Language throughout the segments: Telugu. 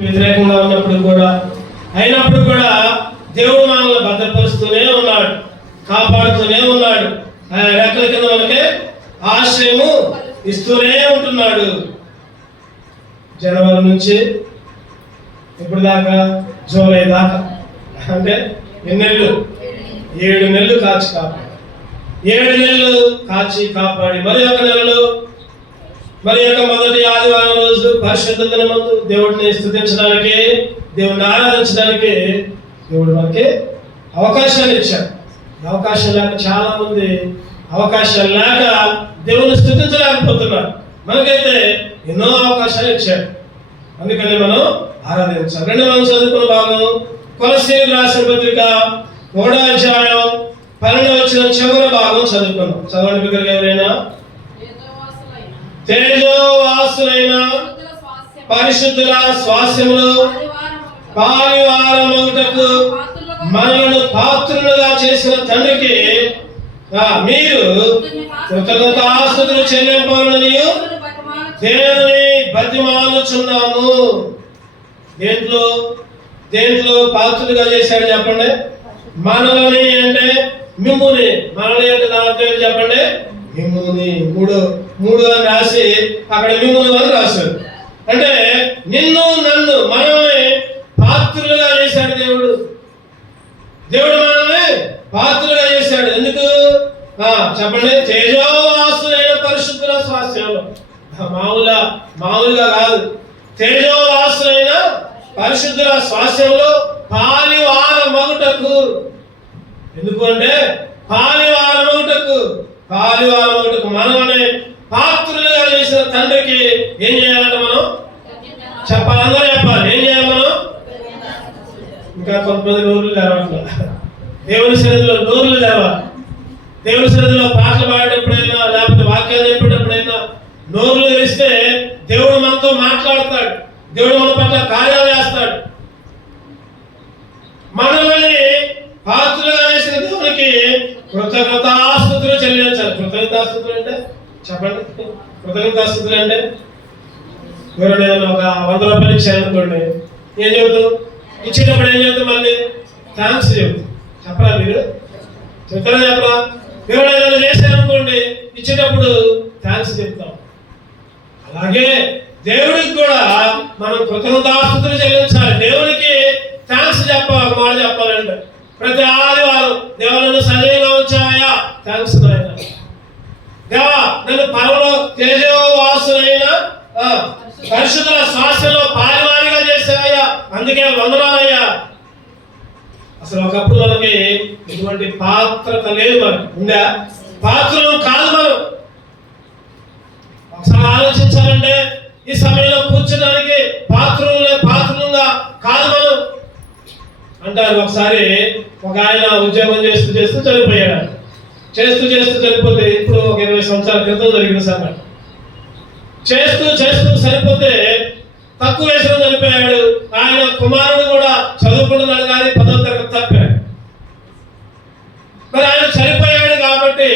వ్యతిరేకంగా ఉన్నప్పుడు కూడా అయినప్పుడు కూడా దేవుడు మనల్ని భద్రపరుస్తూనే ఉన్నాడు, కాపాడుతూనే ఉన్నాడు. ఆయన రెక్కల కింద మనకి ఆశ్రయము ఇస్తూనే ఉంటున్నాడు. జనవరి నుంచి ఇప్పుడు దాకా జూలై దాకా అంటే ఎన్ని నెలలు? 7 నెలలు కాచి కాపాడు. 7 నెలలు కాచి కాపాడి మరి ఒక నెలలో మరి యొక్క మొదటి ఆదివారం రోజు పరిశుద్ధ దినమందు దేవుడిని స్తుతించడానికి, దేవుడిని ఆరాధించడానికి దేవుడు మనకి అవకాశాలు ఇచ్చాడు. అవకాశం లేక చాలా మంది అవకాశాలు లేక దేవుని స్తుతించలేకపోతున్నారు. మనకైతే ఎన్నో అవకాశాలు ఇచ్చాడు, అందుకని మనం ఆరాధించాలి. 2 చదువుకున్న భాగం కొలస్సీయులకు రాసిన పత్రిక 3వ అధ్యాయం 12వ వచనం చివరి భాగం చదువుకున్నాం. చదవండి బిగ్గరగా ఎవరైనా. తేజోవాసులైన పరిశుద్ధుల స్వాస్యములు పారివారముటకు మనలను పాత్రులుగా చేసిన తండ్రికి మీరు కృతజ్ఞతాస్తుతులు చెల్లింపాలని దేవుని బతిమాలుచున్నాము. దేంట్లో పాత్రులుగా చేశాడు చెప్పండి? మనల్ని అంటే మిమ్ముని, మనల్ని అంటే దాని చెప్పండి మిమ్ముని. మూడు అని రాసి అక్కడ మిమ్ముని అని రాశాడు. అంటే నిన్ను నన్ను మనల్ని పాత్రులుగా చేశాడు దేవుడు. మనల్ని పాత్రులుగా చేశాడు. ఎందుకు చెప్పండి? తేజోవాసులైన పరిశుద్ధుల స్వాస్యంలో, మామూలుగా కాదు, తేజోవాసులైన పరిశుద్ధుల స్వాస్యంలో పాలివారమగుటకు. ఎందుకు అంటే పాలివారమగుటకు మనమనే పాత్రులుగా చేసిన తండ్రికి ఏం చేయాలంటే మనం చెప్పాలి, అందరూ చెప్పాలి. ఏం చేయాలి మనం? ఇంకా కొంతమంది నోరులు తెరవట్లేదు. దేవుని సన్నిధిలో నోరులు తెరవాలి. దేవుని సన్నిధిలో పాటలు పాడేటప్పుడైనా లేకపోతే వాక్యాలు చెప్పేటప్పుడైనా నోరులు తెరిస్తే దేవుడు మనతో మాట్లాడతాడు, దేవుడు మన పట్ల కార్యాలు చేస్తాడు. మనల్ని పాత్రలుగా చేసిన దేవునికి కృతజ్ఞతాస్తుతులు చెల్లించాలి. కృతజ్ఞతాస్తుతులు అంటే చెప్పండి. కృతజ్ఞతాస్తుతులు అంటే ఎవరైనా ఒక 100 రూపాయలు ఇచ్చారనుకోండి, ఏం చెబుతాం? ఇచ్చేటప్పుడు ఏం చెబుతాం? మళ్ళీ థ్యాంక్స్ చెబుతాం. చెప్పరా? మీరు చెప్తారా? చెప్పరా? ఎవరైనా చేశారనుకోండి, ఇచ్చేటప్పుడు థ్యాంక్స్ చెప్తాం. అలాగే దేవుడికి కూడా మనం కృతజ్ఞతాస్తుతులు చెల్లించాలి. దేవునికి థ్యాంక్స్ చెప్పాలి. ఒక మాట చెప్పాలంటే ప్రతి ఆదివారం దేవుని సజీవంగా ఉంచాయా, థ్యాంక్స్ నాయన. దేవా నన్ను పరమలో తేజోవాసులైన పరిశుద్ధుల శ్వాసలో పారివారిగా చేశావయ్యా, అందుకే వందనాలయ్యా. అసలు ఒకప్పుడు మనకి ఇటువంటి పాత్రత లేదు. మనకి ఉందా? పాత్రలు కాదు. మనం ఒకసారి ఆలోచించాలంటే ఈ సమయంలో కూర్చోడానికి పాత్రలుగా కాదు మనం అంటారు. ఒకసారి ఒక ఆయన ఉద్యోగం చేస్తూ చనిపోయాడు. చేస్తూ చనిపోతే ఇప్పుడు ఒక 20 సంవత్సరాల క్రితం జరిగిన సంఘటన. చేస్తూ చనిపోతే తక్కువ వయసులో చనిపోయాడు. ఆయన కుమారుడు కూడా చదువుకుంటున్నాడు కానీ 10వ తరగతి తప్పాడు. మరి ఆయన చనిపోయాడు కాబట్టి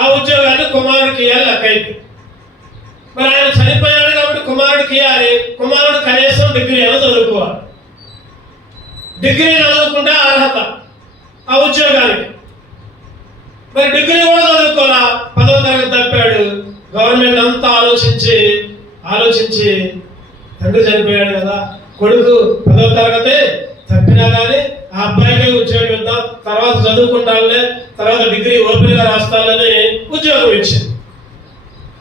ఆ ఉద్యోగాన్ని కుమారుడికి ఇవ్వాలి లెక్కైతే. మరి ఆయన చనిపోయాడు కాబట్టి కుమారుడికి ఇవ్వాలి. కుమారుడు కనీసం డిగ్రీ అయినా చదువుకోవాలి. డిగ్రీ చదువుకుంటే అర్హత ఆ ఉద్యోగానికి. మరి డిగ్రీ కూడా చదువుకోవాలా, 10వ తరగతి తప్పాడు. గవర్నమెంట్ అంతా ఆలోచించి తండ్రి చనిపోయాడు కదా, కొడుకు 10వ తరగతి తప్పినా కానీ ఆ అబ్బాయికి ఉద్యోగం ఇద్దాం, తర్వాత చదువుకుంటానులే, తర్వాత డిగ్రీ ఓపెన్ గా రాస్తానని ఉద్యోగం ఇచ్చింది.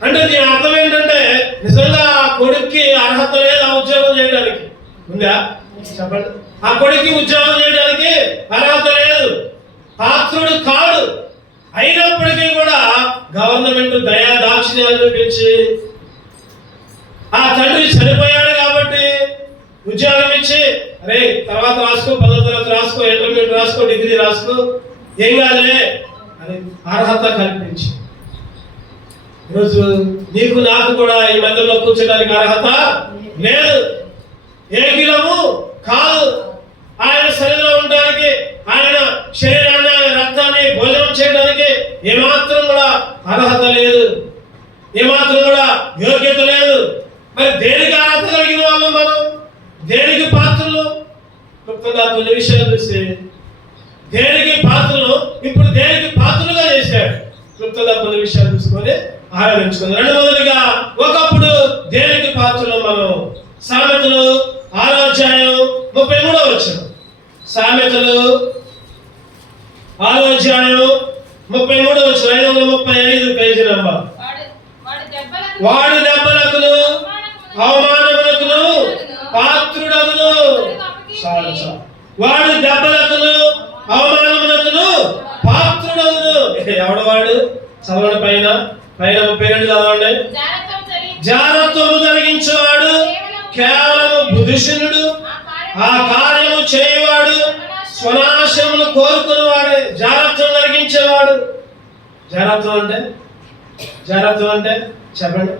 అంటే దీని అర్థం ఏంటంటే నిజంగా ఆ కొడుక్కి అర్హత లేదు ఆ ఉద్యోగం చేయడానికి. ఉందా? చెప్పండి. ఆ కొడుక్కి ఉద్యోగం చేయడానికి అర్హత లేదు, పాత్రుడు కాడు. అయినప్పటికీ కూడా గవర్నమెంట్ దయా దాక్షిణ్యాలు చూపించి ఆ తండ్రి చనిపోయాడు కాబట్టి ఉద్యోగం ఇచ్చి, అరే తర్వాత రాసుకో, 10వ తరగతి రాసుకో, ఇంటర్మీడియట్ రాసుకో, డిగ్రీ రాసుకో, ఏం కాదులే అని అర్హత కల్పించి ఈరోజు నీకు నాకు కూడా ఈ మందిరంలో కూర్చోడానికి అర్హత లేదు. ఏ గిలము కాదు. ఆయన శరీరంలో ఉండడానికి, ఆయన శరీరాన్ని, ఆయన రక్తాన్ని భోజనం చేయడానికి ఏమాత్రం కూడా అర్హత లేదు, ఏమాత్రం కూడా యోగ్యత లేదు. మరి దేనికి అర్హత కలిగిన వాళ్ళం మనం? దేనికి క్లుప్తంగా కొన్ని విషయాలు చూసి దేనికి పాత్రలు ఇప్పుడు దేనికి పాత్రలుగా చేశాడు. క్లుప్తంగా కొన్ని విషయాలు చూసుకొని ఆరాధించుకుందాం. రెండు మొదటిగా ఒకప్పుడు దేనికి పాత్రలు మనం సామెతలు 6వ అధ్యాయం 33వ వచనం. సామెతలు 6వ అధ్యాయం 33వ వచనం 535 పేజీ నంబర్. వాడు దెబ్బలకును అవమానములకును పాత్రుడగును. చాలు చాలు. వాడు దెబ్బలకును అవమానములకును పాత్రుడగును. ఎవడు వాడు? చదవండి పైన 32 చదవండి. జారత్వము జరిగించేవాడు కేవలము బుద్ధిశూన్యుడు, ఆ కార్యము చేయవాడు స్వనాశములు కోరుకునేవాడే. జారత్వం జరిగించేవాడు. జారత్వం అంటే చెప్పండి.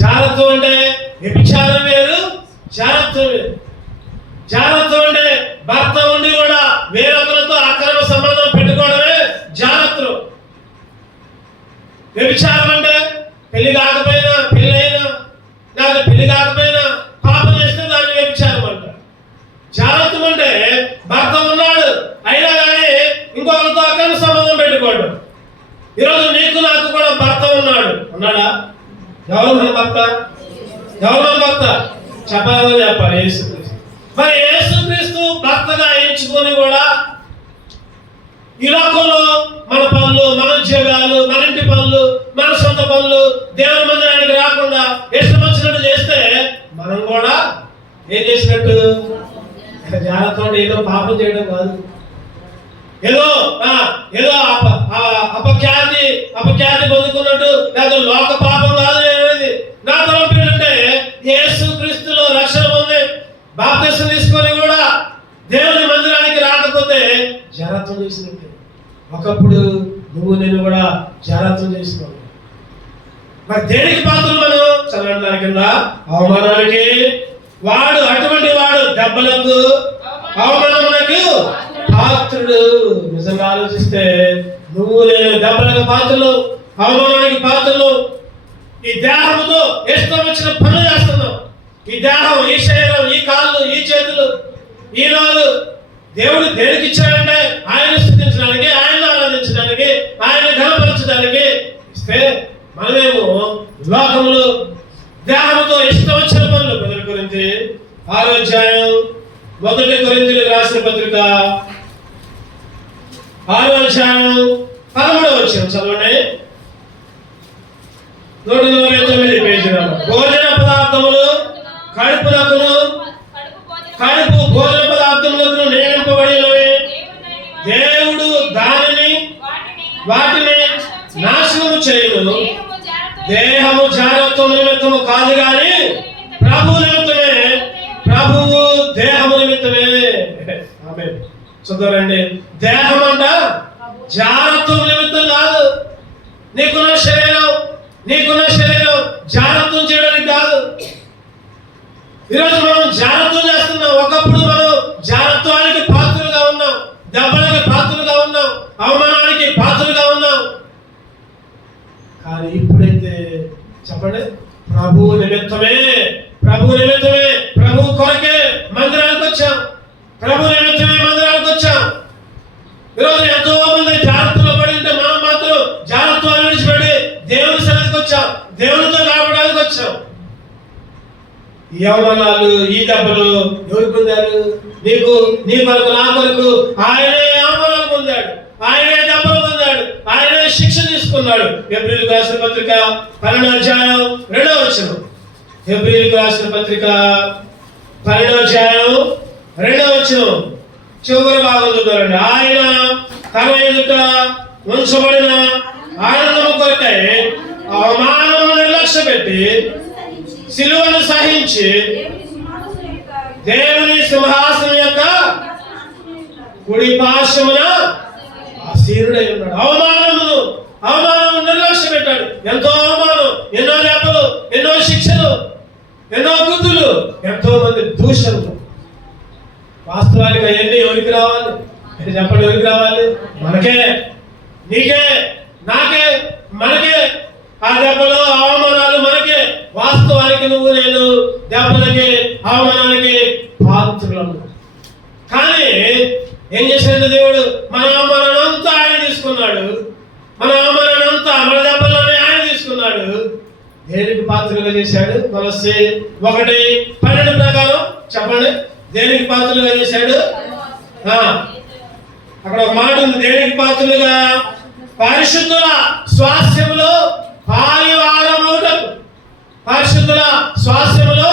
జారత్వం అంటే వ్యభిచారం వేరు, జారత్వం వేరు. జారత్వం అంటే భర్త ఉండి కూడా వేరొకరితో అక్రమ సంబంధం పెట్టుకోవడమే జారత్వం. వ్యభిచారం అంటే పెళ్లి కాకపోయినా పెళ్ళైనా నాకు పెళ్లి కాకపోయినా పాపం చేస్తే దాన్ని వ్యభిచారం అంట. జారత్వం అంటే భర్త ఉన్నాడు అయినా కానీ ఇంకొకరితో అక్రమ సంబంధం పెట్టుకోవడం. ఈరోజు నీకు నాకు కూడా భర్త ఉన్నాడా? ఎవరు మన భర్త? చెప్పాలని చెప్పాలి యేసుక్రీస్తు. మరి యేసుక్రీస్తు భర్తగా ఎంచుకొని కూడా ఈ లోకంలో మన పనులు, మన ఉద్యోగాలు, మన ఇంటి పనులు, మన సొంత పనులు దేవుని మందిరానికి రాకుండా ఇష్టం వచ్చినట్టు చేస్తే మనం కూడా ఏం చేసినట్టు? జాగ్రత్త. ఏదో పాపం చేయడం కాదు, ఏదో అపఖ్యాతి పొందుకున్నట్టు లేదా లోక పాపం కాదు అనేది. నా తలంపు ఏంటంటే యేసుక్రీస్తులో రక్షణ పొంది బాప్తిసం తీసుకొని కూడా దేవుని మందిరానికి రాకపోతే జాగ్రత్త చేసినట్టే. ఒకప్పుడు నువ్వు నేను కూడా జాగ్రత్త చేసుకోవాలి. మరి దేనికి పాత్రలు మనం? చదవడం కింద అవమానానికి. వాడు అటువంటి వాడు దెబ్బలకు అవమానములకు పాత్రుడు. నిజంగా ఆలోచిస్తే నువ్వు నేను దెబ్బలకు పాత్రలు, అవమానానికి పాత్రలు. ఈ దేహంతో ఇష్టం వచ్చిన పనులు చేస్తున్నాం. ఈ దేహం, ఈ శరీరం, ఈ కాళ్ళు, ఈ చేతులు, ఈ నాలు దేవుడు దేనికి ఇచ్చాడంటే ఆయన స్థుతించడానికి, ఆయన ఆరాధించడానికి, ఆయన ఘనపరచడానికి ఇస్తే మనమేమో లోకములు దేహంతో ఇష్టం వచ్చిన పనులు. 1 కొరింథీ 6వ అధ్యాయం 1 కొరింథీయులకు రాసిన పత్రిక 6వ అధ్యాయం 13వ వచనం చదవండి. 149 పేజీ. భోజన పదార్థములు కడుపు భోజన పదార్థములకు నియమింపబడినవి. దేవుడు వాటిని నాశనము చేయును. దేహము జాగ్రత్త నిమిత్తము కాదు గాని ప్రభు నిమిత్తమే. ప్రభువు దేహము నిమిత్తమే. ఆమేన్. చదవండి. దేహం అంట జాగ్రత్త నిమిత్తం కాదు. నీకున్న శరీరం జాగ్రత్తం చేయడానికి కాదు. ఈరోజు మనం జాగ్రత్తం చేస్తున్నాం. ఒకప్పుడు మనం జాగ్రత్వానికి పాత్రలుగా ఉన్నాం, దెబ్బలకి పాత్రలుగా ఉన్నాం, అవమానానికి పాత్రలుగా ఉన్నాం. కానీ ఇప్పుడైతే చెప్పండి, ప్రభు నిమిత్తమే, ప్రభు కొరకే మందిరానికి వచ్చాం. ప్రభు నిమిత్తమే మందిరానికి వచ్చాం. ఈరోజు ఎంతో మంది జాగ్రత్తలో పడి ఉంటే మనం మాత్రం జాగ్రత్తలు విడిచిపెట్టి దేవుని సన్నిధికి వచ్చాం, దేవునితో రావడానికి వచ్చాం. ఈ అవమానాలు, ఈ దెబ్బలు ఎవరు పొందారు? నీ కొరకు, నా కొరకు ఆయనే అవమానాలు పొందాడు, ఆయనే దెబ్బలు పొందాడు, ఆయనే శిక్ష తీసుకున్నాడు. హెబ్రీయులకు రాసిన పత్రిక 12వ అధ్యాయం 2వ వచనం. హెబ్రీయులకు రాసిన పత్రిక 12వ అధ్యాయం 2వ వచనం చివరి భాగం చూద్దామండి. ఆయన తన ఎదుట ఉంచబడిన ఆనందము కొరకై అవమానమును నిర్లక్ష్య పెట్టి సిలువను సహించి దేవుని సింహాసనం యొక్క కుడి పార్శ్వమున ఆసీనుడై ఉన్నాడు. అవమానము నిర్లక్ష్య పెట్టాడు. ఎంతో అవమానం, ఎన్నో దెబ్బలు, ఎన్నో శిక్షలు, ఎన్నో గుర్తులు, ఎంతో మంది దూషణలు. వాస్తవానికి అవన్నీ ఎవరికి రావాలి? చెప్పండి, ఎవరికి రావాలి? మనకే, నీకే, నాకే, మనకే. ఆ దెబ్బలు, అవమానాలు మనకే. వాస్తవానికి నువ్వు నేను దెబ్బలకి, అవమానానికి పాత్ర పాత్రులము. కానీ ఏం చేశాడు దేవుడు? మన అవమానంతా ఆయన తీసుకున్నాడు. మన అవమానంతా, మన దెబ్బలని ఆయన తీసుకున్నాడు. దేనికి పాత్రలుగా చేశాడు? కొలస్సీ 1:12 ప్రకారం చెప్పండి, దేనికి పాత్రలుగా చేశాడు? అక్కడ ఒక మాట ఉంది, దేనికి పాత్రలుగా? పరిశుద్ధుల స్వాస్థ్యములో పాలివారమగుటకు, పరిశుద్ధుల స్వాస్థ్యములో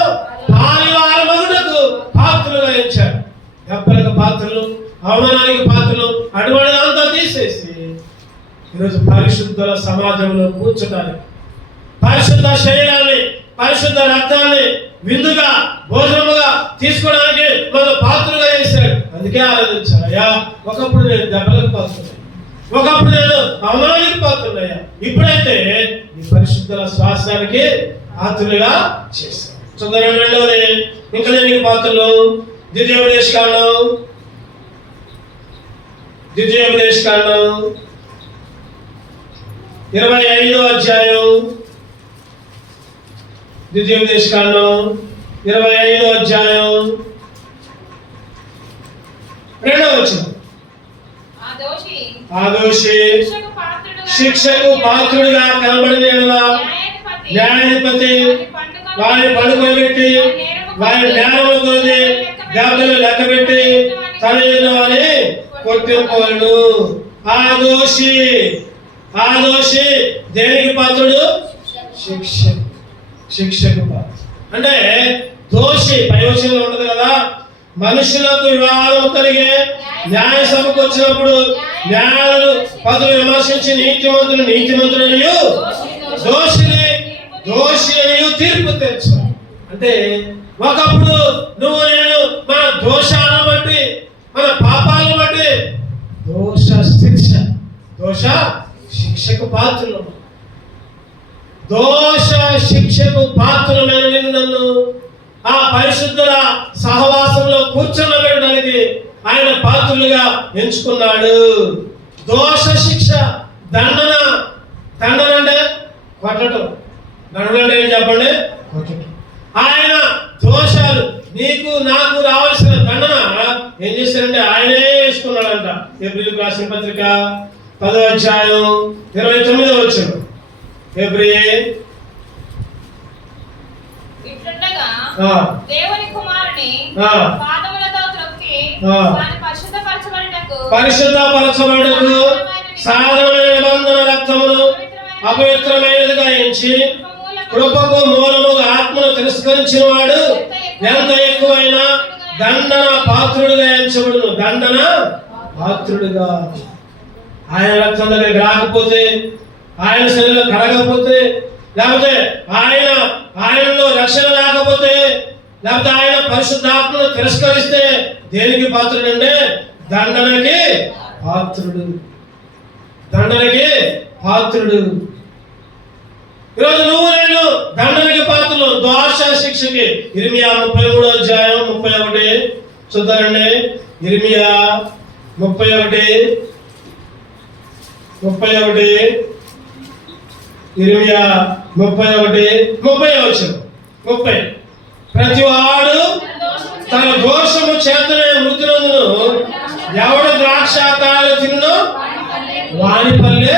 పాలివారమగుటకు పాత్రలుగా ఇచ్చాడు. దెబ్బలకు పాత్రలు, అవమానానికి పాత్రలు, అటువంటిదంతా తీసేసి ఈరోజు పరిశుద్ధుల సమాజంలో కూర్చోడానికి, పరిశుద్ధ శరీరాన్ని, పరిశుద్ధ రక్తాన్ని విందుగా, భోజనముగా తీసుకోవడానికి మన పాత్రలుగా చేశాడు. అందుకే ఆరాధించాలి. అయ్యా, ఒకప్పుడు నేను దెబ్బలకు పాత్రలయ్యా, ఒకప్పుడు నేను అవమానానికి పాత్రలయ్యా, ఇప్పుడైతే ఈ పరిశుద్ధుల శ్వాసానికి పాత్రలుగా చేశాను. చూద్దాం రెండవది, ఇంకా నేను పాత్రలు ద్వితీయోపదేశకాండం 25వ అధ్యాయం, ద్వితీయోపదేశకాండం 25వ అధ్యాయం 2వ వచనం. ఆ దోషి శిక్షకు పాత్రుడిగా కనబడిన యెడల న్యాయాధిపతి వారిని పడుకోబెట్టి వారి నేరముల కొలది దెబ్బలు లెక్కబెట్టి తన ఎదుట వారిని కొట్టిపోయాడు. ఆ దోషి దేనికి పాత్రుడు? శిక్షకు పాత్ర. అంటే దోషి పై వచనంలో ఉండదు కదా, మనుషులకు వివాదం కలిగే న్యాయ సభకు వచ్చినప్పుడు న్యాయాలు పదులు విమర్శించి నీతిమంతుడనియు దోషిని తీర్పు తెచ్చు. అంటే ఒకప్పుడు నువ్వు నేను మన దోషాలను బట్టి, మన పాపాలను బట్టి దోష శిక్షకు పాత్రలు, దోష శిక్షకు పాత్రమైన నిన్ను నన్ను ఆ పరిశుద్ధుల సహవాసంలో కూర్చోబెట్టడానికి ఆయన పాత్రులుగా ఎంచుకున్నాడు. దోష శిక్ష, దండన అంటే కొట్టడం. దండన అంటే ఏం చెప్పండి? కొట్టడం. ఆయన దోషాలు, నీకు నాకు రావాల్సిన దండన ఏం చేశారంటే ఆయనే వేసుకున్నాడంట. హెబ్రీయులకు రాసిన పత్రిక 10వ అధ్యాయం 29వ వచనం. దేవుని కుమారుని పాదములతో త్రొక్కి వాని పరిశుద్ధపరచబడుటకు సాధనమైన నిబంధన రక్తమును అపవిత్రమైనదిగా ఎంచి కృపకు మూలముగా ఆత్మను తిరస్కరించిన వాడు ఎంత ఎక్కువైనా దండన పాత్రుడిగా ఎంచబడును. దండన పాత్రుడిగా. ఆయన రక్తం దగ్గరికి రాకపోతే, ఆయన శరీరంలో కడగకపోతే, లేకపోతే ఆయనలో రక్షణ లేకపోతే, లేకపోతే ఆయన పరిశుద్ధాత్మను తిరస్కరిస్తే దేనికి పాత్రుడు అంటే దండనకి పాత్రుడు. ఈరోజు నువ్వు నేను దండనకి పాత్రలు, దోష శిక్షకి. ఇర్మియా 33వ అధ్యాయం 31 చూద్దారండి. ఇర్మియా 31 ఇర్మియా 30 ప్రతివాడు తన దోషము చేతనే మృతునందును ఎవడు ద్రాక్షాకాయలు తిన్నో వాని పల్లె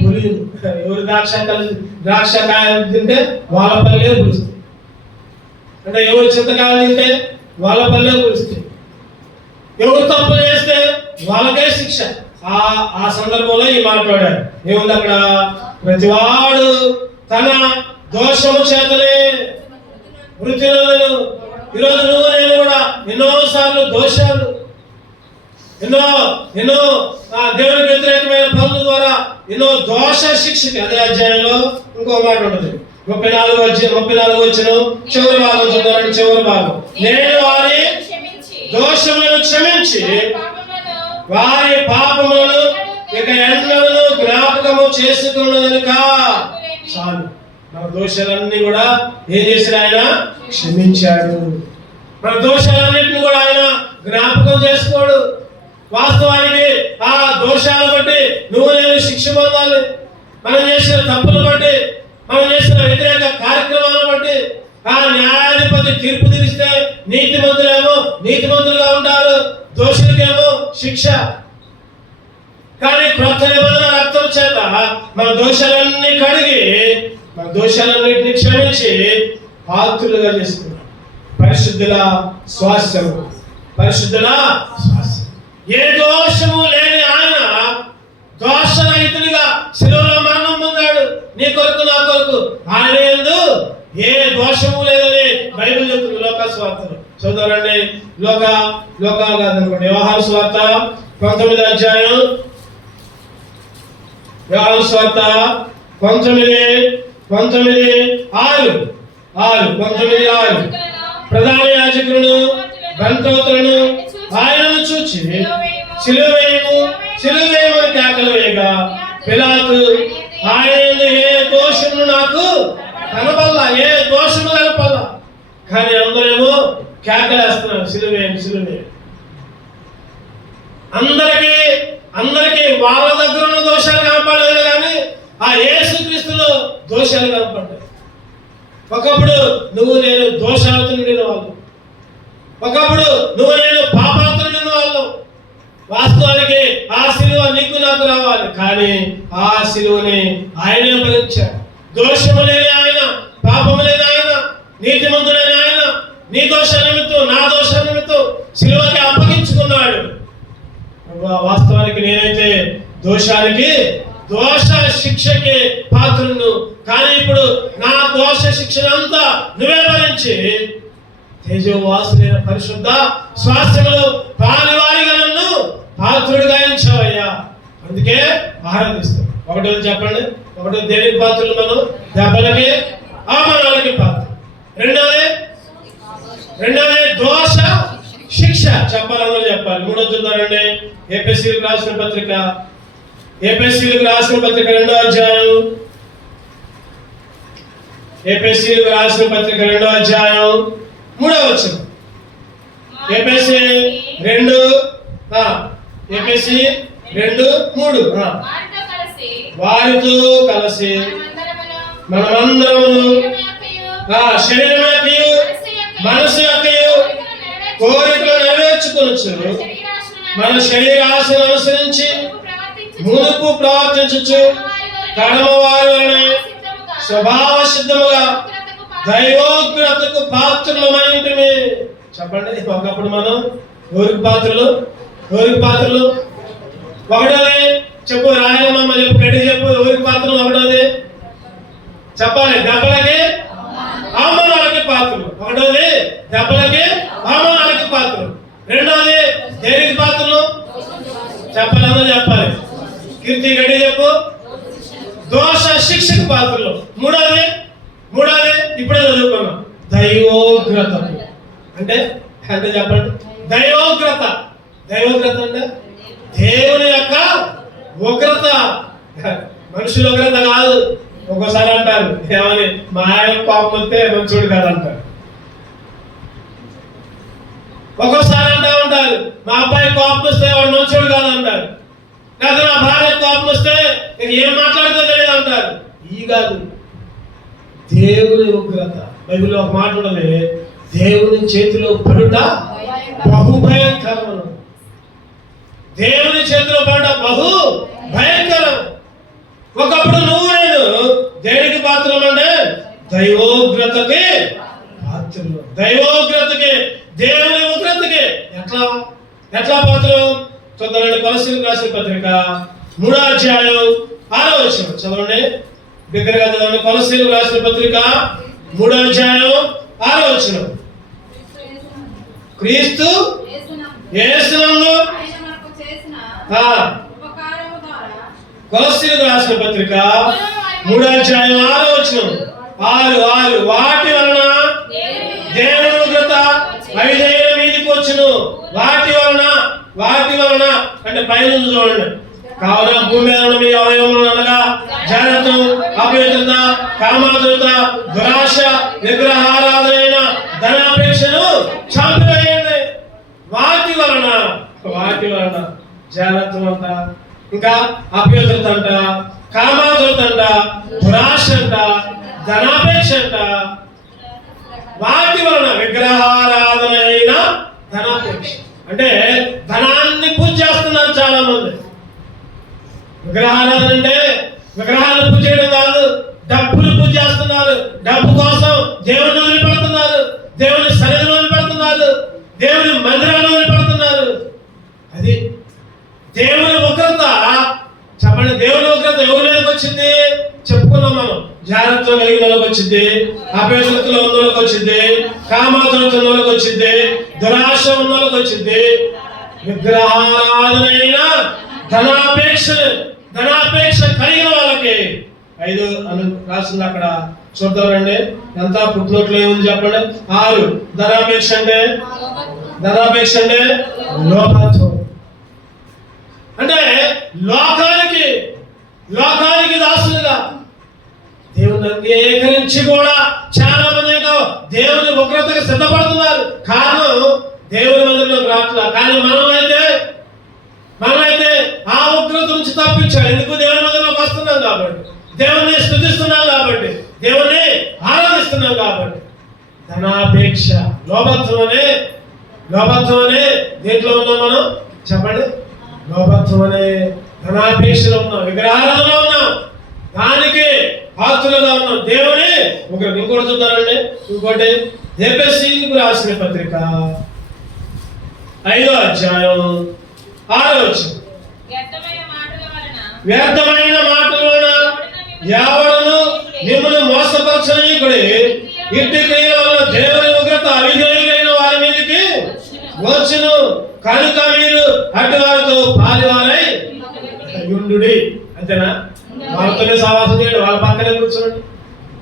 పులియదు. ఎవరు ద్రాక్షకాయలు తింటే వాళ్ళ పల్లె పులుస్తుంది. అంటే ఎవరు చింతకాయలు తింటే వాళ్ళ పల్లె పులుస్తుంది. ఎవరు తప్పు చేస్తే వాళ్ళకే శిక్ష. ఆ సందర్భంలో ఈ మాట్లాడారు. ఏముంది అక్కడ? ప్రతివాడు తన దోషము చేతనే మృతులను. ఈరోజు నువ్వు నేను కూడా ఎన్నోసార్లు దోషాలు, ఎన్నో దేవునికి వ్యతిరేకమైన పనుల ద్వారా ఎన్నో దోష శిక్షకి. అదే అధ్యాయంలో ఇంకో మాట ఉంటుంది. 34వ వచనం చివరి భాగం చూద్దామండి. చివరి భాగం, నేను వారి దోషములను క్షమించి వారి పాపములను ఇక ఎన్నడూ జ్ఞాపకము చేసుకున్నదనుక చాలు. మన దోషాలన్నీ కూడా ఏం చేశాడు? ఆయన క్షమించాడు. మన దోషాలన్నింటినీ కూడా ఆయన జ్ఞాపకం చేసుకోడు. వాస్తవానికి ఆ దోషాలు బట్టి నువ్వు నేను శిక్ష పొందాలి. మనం చేసిన తప్పులు బట్టి, మనం చేసిన వ్యతిరేక కార్యక్రమాలను బట్టి, ఆ న్యాయాధిపతి తీర్పు తీరిస్తే నీతిమంతులుగా ఉంటారు, దోషులకేమో శిక్ష. కానీ క్రొత్త నిబంధన రక్తం చేత మన దోషాలన్నీ కడిగి మన దోషాలన్నింటినీ క్షమించి పాత్రులుగా చేస్తున్నాం. పరిశుద్ధుల స్వాస్థ్యము, పరిశుద్ధుల స్వాస్థ్యం. ఏ దోషము లేని ఆయన దోషరహితుడిగా శిలువలో మరణం పొందాడు, నీ కొరకు నా కొరకు. ఆయన యందు ఏ దోషము లేదని బైబిల్ చెప్తుంది. లోకా స్వార్థలు చదువుతారండి. లోకా కాదనుకోండి, యోహాను స్వార్థ 19వ అధ్యాయం, యోహాను స్వార్థ 19:6 ప్రధాన యాజకులను బంతోతులను ఆయనను చూచి సిలువ వేయమని కేకలు వేయగా పిలాతు ఆయన ఏ దోషము నాకు కనపల్లా, ఏ దోషము కనపల్లా. కానీ అందరేమో కేకలేస్తున్నారు, సిలువ. అందరికీ వాళ్ళ దగ్గర ఉన్న దోషాలు కనపడలేదు, కానీ ఆ యేసుక్రీస్తులో దోషాలు కనపడ్డాయి. ఒకప్పుడు నువ్వు నేను దోషాలతో నిండిన వాళ్ళు, ఒకప్పుడు నువ్వు నేను పాపాలతో నిండిన వాళ్ళు. వాస్తవానికి ఆ సిలువ నీకు నాకు రావాలి, కానీ ఆ సిలువని ఆయనే భరించాడు. దోషము లేని ఆయన, పాపము లేని ఆయన, నీతిమంతుడైన ఆయన నీ దోష నిమిత్తం నా దోష నిమిత్తం సిలువకి అప్పగించుకున్నాడు. వాస్తవానికి నేనైతే దోష శిక్షకి పాత్రును, కానీ ఇప్పుడు నా దోష శిక్షనంతా నువ్వే భరించి తేజోవాసులైన పరిశుద్ధ స్వాస్థ్యములో పాలివారిగా నన్ను పాత్రుడిగా ఎంచావయ్యా. అందుకే ఆరాధిస్తాం. ఒకటో చెప్పండి, దేనికి పాత్రలు మనం? దెబ్బలకి అవమానాలకి పాత్ర. రెండోది దోష శిక్ష చెప్పాలి. మూడో చూద్దామండి, ఎఫెసీయులకు రాసిన పత్రిక 2వ అధ్యాయం, ఎఫెసీయులకు రాసిన పత్రిక 2వ అధ్యాయం 3వ వచనం. ఎఫెసీ 2:3 వారితో కలిసి మనమందరము శరీరమేకయు మనసు యొక్కయు కోరికలు నెరవేర్చుకొనొచ్చు మన శరీరాశను అనుసరించి మునుపు ప్రవర్తించచ్చు కడమవారు అనే స్వభావ సిద్ధముగా దైవోగ్రతకు పాత్రులమైంటిమి. చెప్పండి, ఒకప్పుడు మనం ఎవరికి పాత్రలు? ఒకటోది చెప్పు, రాయలమ్మ చెప్పు, గడి చెప్పు, ఎవరికి పాత్రలు? ఒకటోది చెప్పాలి, దెబ్బలకి అవమానాలకి పాత్రలు. ఒకటోది దెబ్బలకి అవమానాలకి పాత్రలు. రెండోది దేనికి పాత్రలు? చెప్పాలి. కీర్తి గడి చెప్పు, దోష శిక్షకు పాత్రలు. మూడోది ఇప్పుడే చదువుకున్నాం, దైవోగ్రత. అంటే చెప్పండి, దైవోగ్రత అంటే దేవుని యొక్క ఉగ్రత, మనుషుల ఉగ్రత కాదు. ఒక్కోసారి అంటారు ఏమని, మా ఆయన కోపం వస్తే మంచోడు కాదంటారు. ఒక్కోసారి ఉంటారు మా అబ్బాయి కోపం వస్తే వాడు మంచోడు కాదంటారు. లేదా నా భార్య కోపం వస్తే ఏం మాట్లాడుతుందో తెలియదు అంటారు. ఈ కాదు, దేవుని ఉగ్రత. బైబిల్లో ఒక మాట ఉన్నది, దేవుని చేతిలో పడుట బహుభయంకరం. దేవుని చేతిలో పడుట బహుభయంకరం. ఒకప్పుడు నువ్వు నేను దేనికి పాత్రం అంటే దైవోగ్రతకి పాత్రలు. దైవోగ్రతకి, దేవుని ఉగ్రతకి ఎట్లా పాత్రం? చూద్దామండి, కొలస్సీయులకు రాసిన పత్రిక 3వ అధ్యాయం 6వ వచనం చదవండి. దగ్గరగా చదవండి. కొలస్సీయులకు రాసిన పత్రిక 3వ అధ్యాయం 6వ వచనం. క్రీస్తు యేసునందు కొలస్సీయులకు రాసిన పత్రిక 3వ అధ్యాయం 6వ వచనం. 6 వాటి వలన దేవుని ఉగ్రత ఐదైన మీదికి వచ్చును. వాటి వలన అంటే పైన చూడండి. కావున భూమి మీద ఉన్న మీ అవయవములను అనగా జాగ్రత్త, అపవిత్రత, కామాతురత, దురాశ, విగ్రహారాధన, ధనాపేక్షను చంపివేయండి. వాటి వలన జాగ్రత్త అంట, ఇంకా అపవిత్రత అంట, కామాతురత అంట, దురాశ అంట, ధనాపేక్ష అంట. వాటి వలన విగ్రహారాధన అయిన ధనాపేక్ష. అంటే ధనాన్ని పూజ చేస్తున్నారు చాలా మంది. విగ్రహారాధన అంటే విగ్రహాలను పూజ చేయడం కాదు, డబ్బులు పూజ చేస్తున్నారు. డబ్బు కోసం దేవుని వదిలిపెడుతున్నారు, దేవుని సన్నిధిని వదిలిపెడుతున్నారు, దేవుని మందిరాన్ని వదిలిపెడుతున్నారు. అది దేవుని ఉగ్రత. చెప్పండి, దేవుని ఉగ్రత ఎవరి మీదకి వచ్చింది? చెప్పుకున్నాం మనం. జాగ్రత్త కలిగిన వాళ్ళకి వచ్చింది, అపేక్షలో ఉన్న వాళ్ళకి వచ్చింది, కామాతులతో ఉన్న వాళ్ళకి వచ్చింది, దురాశ ఉన్న వాళ్ళకి వచ్చింది. విగ్రహారాధన ధనాపేక్ష కలిగిన వాళ్ళకి 5 అని రాసింది అక్కడ. చూద్దామండి ఎంత పుట్టినట్లు ఏముంది చెప్పండి. 6 ధనాపేక్ష అంటే లోభత్వం. అంటే లోకానికి దాసులుగా దేవుని అంగీకరించి కూడా చాలా మంది దేవుని ఉగ్రతకు సిద్ధపడుతున్నారు. కారణం దేవుని మందిరంలోకి రావట్లా. కానీ మనమైతే ఆ ఉగ్రత నుంచి తప్పించాలి. ఎందుకు? దేవుని మందిరంలోకి వస్తున్నాం కాబట్టి, దేవుని స్తుతిస్తున్నాం కాబట్టి, దేవుని ఆరాధిస్తున్నాం కాబట్టి. ధనాపేక్ష, లోభత్వం అనే దేంట్లో ఉన్నాం మనం? చెప్పండి. లోభత్వం అనే ధనాపేక్షలో ఉన్నాం, విగ్రహారాధనలో ఉన్నాం, దానికి పాత్రలుగా ఉన్నాం. దేవుని ఒకరు ఇంకోటి చూద్దారండి. ఇంకోటి ఎఫెసీయులకు రాసిన పత్రిక 5వ అధ్యాయం 6వ వచనం. వ్యర్థమైన మాటల వలన ఎవడును మిమ్మల్ని మోసపరచనీయుడే, ఇట్టి క్రియల వలన దేవుని ఉగ్రత అవిధేయులైన వారి మీదకి వచ్చును. కనుక మీరు అటు వారితో పాలివారై ఉండుడి. అంతేనా? వాళ్ళతోనే సహవాసం చేయండి, వాళ్ళ పక్కనే కూర్చోండి.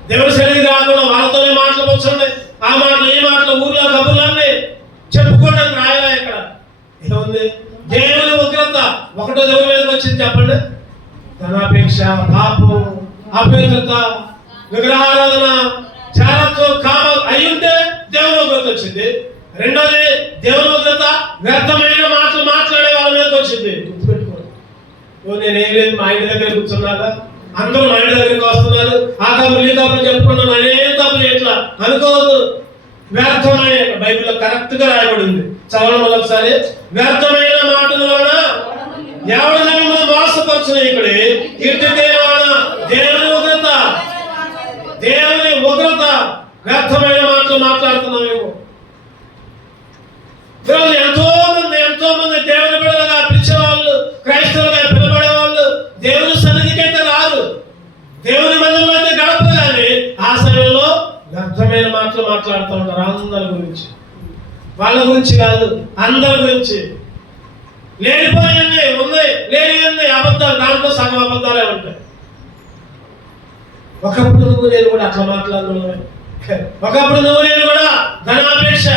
దేవుని సన్నిధికి రాకుండా వాళ్ళతోనే మాటలు కూర్చోండి. ఆ మాటలు ఈ మాటలు ఊర్లో కబుర్లన్నీ చెప్పుకోండి అని రాయలా ఇక్కడ. ఏముంది? దేవుని ఉగ్రత ఒకటో దేవుని మీదకి వచ్చింది. చెప్పండి. ధనాపేక్ష, పాపం, అపవిత్రత, విగ్రహారాధన, చారత్వ, కామ అయ్యుంటే దేవుని ఉగ్రత వచ్చింది. రెండోది దేవుని ఉగ్రత వ్యర్థమైన మాటలు మాట్లాడే వాళ్ళ మీదకి వచ్చింది. గుర్తుపెట్టుకోండి. నేనేం లేదు, మా ఇంటి దగ్గర కూర్చున్నాగా అందరూ మా ఇంటి దగ్గరికి వస్తున్నారు, ఆ కబుర్లు ఈ కబుర్లు చెప్పుకున్నాను, నేనేం తప్పు చేయట్లా అనుకోవద్దు. వ్యర్థమైన, బైబిల్లో కరెక్ట్ గా రాయబడింది. చదవడం వల్ల ఒకసారి. వ్యర్థమైన మాటల వలన ఎవడైనా మిమ్మల్ని మోసపరచనీయుడే, ఇటుకే వలన దేవుని ఉగ్రత వ్యర్థమైన మాటలు మాట్లాడుతున్నామేమో. ఈరోజు ఎంతో మంది దేవుని బిడ్డలుగా పిలిచేవాళ్ళు, క్రైస్తవులుగా పిలబడే వాళ్ళు దేవుని సన్నిధికి అయితే రారు, దేవుని మందిరంలో అయితే గడపరు. కానీ ఆ సమయంలో వ్యర్థమైన మాటలు మాట్లాడుతూ ఉంటారు అందరి గురించి. వాళ్ళ గురించి కాదు, అందరి గురించి. లేనిపోయింది ఉన్నాయి, లేని అబద్ధాలు, దాంట్లో సగం అబద్ధాలే ఉంటాయి. ఒకప్పుడు నువ్వు నేను కూడా అట్లా మాట్లాడుతున్నాను. ఒకప్పుడు నువ్వు నేను కూడా ధనాపేక్ష,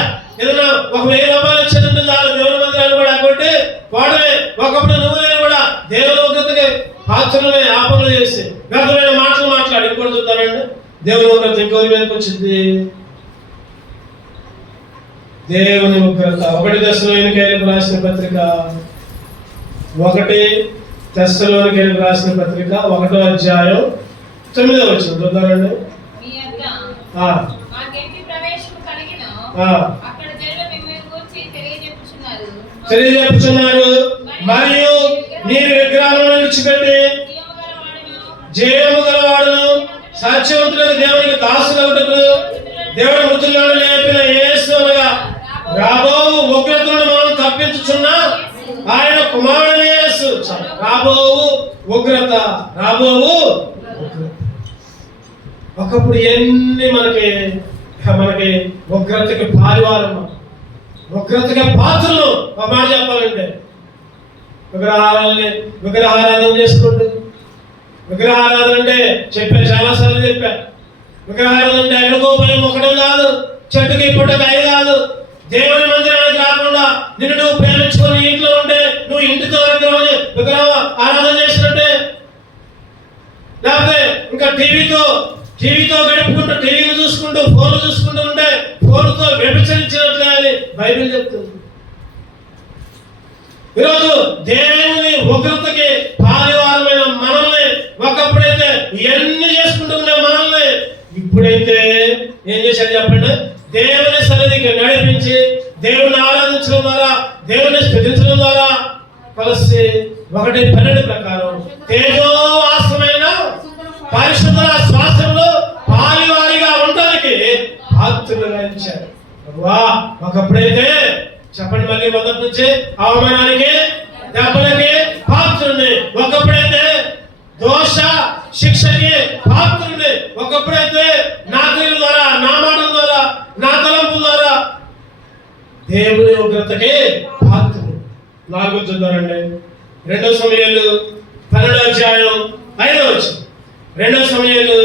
ఏదైనా 1,000 రూపాయలు వచ్చేది ఉంటుంది చాలు, దేవుని మందిరాన్ని కూడా కొట్టి వాడమే. ఒకప్పుడు నువ్వు నేను కూడా దేవుని ఉగ్రతకి పాత్రలమే ఆపనలు చేసి వ్యర్థమైన మాటలు మాట్లాడి. ఇంకోటి చూద్దానండి. దేవుని ఉగ్రత ఇంకోరి మీదకి వచ్చింది. దేవుని ఉగ్రత 1 తెస్సలోనికైలకు రాసిన పత్రిక 1 తెస్సలోనికైలకు రాసిన పత్రిక 1వ అధ్యాయం 9వ వచనం చూద్దామండి. తెలియజెప్పుచున్నారు. మరియు మీరు విగ్రహాలను విడిచిపెట్టి జయము గలవాడును సత్యవంతులకు దేవునికి దాసులవుటకు దేవుడి మృతులను లేపిన యేసు అనగా రాబోవు ఉగ్రతను మనం తప్పించుచున్న ఆయన కుమారుడు యేసు. రాబోవు ఉగ్రత. ఒకప్పుడు ఎన్ని మనకి ఉగ్రతకి పారివారం, ఉగ్రతకి పాత్రలు. ఒక మాట చెప్పాలంటే విగ్రహారాధన చేసుకోండి. విగ్రహారాధన అంటే చాలాసార్లు చెప్పా. విగ్రహారాధన అంటే ఎక్కడికో పోయి మొక్కడం కాదు, చెట్టుకి పుట్టక అయి కాదు. దేవుని మందిరానికి రాకుండా నిన్ను నువ్వు ప్రేమించుకొని ఇంట్లో ఉంటే నువ్వు ఇంటితో విగ్రహం ఆరాధన చేసినట్టే. లేకపోతే ఇంకా టీవీతో గడుపుకుంటూ, టీవీని చూసుకుంటూ, ఫోన్లు చూసుకుంటూ ఉంటే ఫోన్తో వ్యభిచరించినట్లే అని బైబిల్ చెప్తుంది. ఈరోజు దేవుని ఉగ్రతకి పారివారమైన మనల్ని, ఒకప్పుడైతే ఇవన్నీ చేసుకుంటూ ఉండే మనల్ని, ఇప్పుడైతే ఏం చేశారు చెప్పండి? దేవుని సన్నిధికి నడిపించి దేవుని ఆరాధించడం ద్వారా, దేవుని స్తుతించడం ద్వారా కలిసి 1:12 ప్రకారం తేజోవాసమైన పరిశుద్ధ శ్వాసంలో పాలివారిగా ఉండడానికి పాత్రులుగా ఇచ్చారు. ఒకప్పుడైతే చెప్పండి మళ్ళీ మొదటి నుంచి అవమానానికి దెబ్బలకి పాత్రుని, ఒకప్పుడైతే దోష శిక్షకి పాత్రుని, ఒకప్పుడైతే నా క్రియల ద్వారా, నా మాటల ద్వారా, నా తలంపుల ద్వారా దేవుని ఉగ్రతకి పాత్రుడు. 4వ చూద్దామండి. 2 సమూయేలు 12వ అధ్యాయం 5వ వచనం. 2 సమూయేలు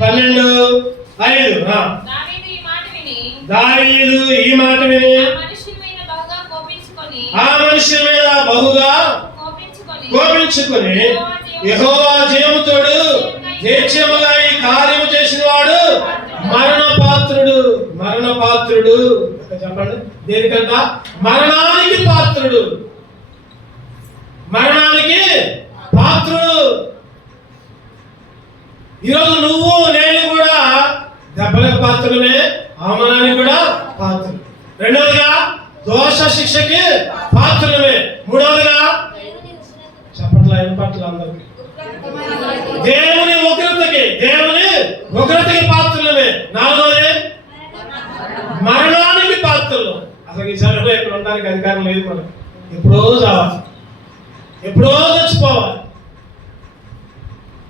12:5. దావీదు ఈ మాట విని ఆ మనుషుల మీద బహుగా కోపించుకొని యెహోవా జయముతోడు నిత్యముగా ఈ కార్యము చేసిన వాడు మరణపాత్రుడు. చెప్పండి, దేనికంట? మరణానికి పాత్రుడు. ఈరోజు నువ్వు నేను కూడా దెబ్బలకు పాత్రులమే, అవమానానికి కూడా పాత్రులు. రెండవదిగా దోష శిక్షకి పాత్రులమే. మూడవదిగా చెప్పట్ల పట్ల అందరికి దేవుని ఉగ్రతకి పాత్రులమే. నాలుగవది మరణానికి పాత్రలు. అసలు ఈ చదువులో ఇక్కడ ఉండడానికి అధికారం లేదు. మనం ఎప్పుడో చావాలి, ఎప్పుడో చచ్చిపోవాలి.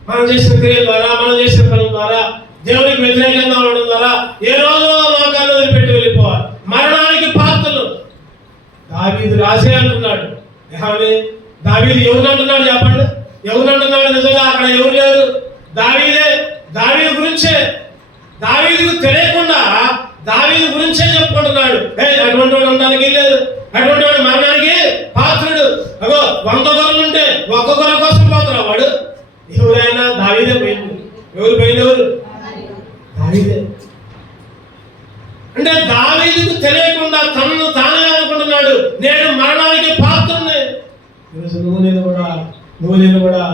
మనం చేసిన క్రియల ద్వారా, మనం చేసిన పనుల ద్వారా, దేవునికి వ్యతిరేకంగా ఉండడం ద్వారా ఏ రోజు లోకాన్ని వదిలిపెట్టి వెళ్ళిపోవాలి. మరణానికి పాత్రలు. దావీదు రాసే అంటున్నాడు. దావీదు ఎవరు అంటున్నాడు చెప్పండి? ఎవరు అంటున్నాడు? నిజంగా అక్కడ ఎవరు లేరు, దావీదు గురించే. దావీదుకు తెలియకుండా దావీదు గురించే చెప్పుకుంటున్నాడు. అటువంటి వాడు ఉండడానికి లేదు, అటువంటి వాడు మరణానికి పాత్రుడు. అగో 100 గొర్రెలు ఉంటే ఒక్క గొర్రె కోసం పోతున్నా వాడు. ఎవరైనా దావీదే పోయింది. ఎవరు పోయింది? దావీదే. అంటే దావీదుకు తెలియకుండా తనను తానే అనుకుంటున్నాడు, నేను మరణానికి పాత్రుడిని. ఈరోజు నువ్వు నేను కూడా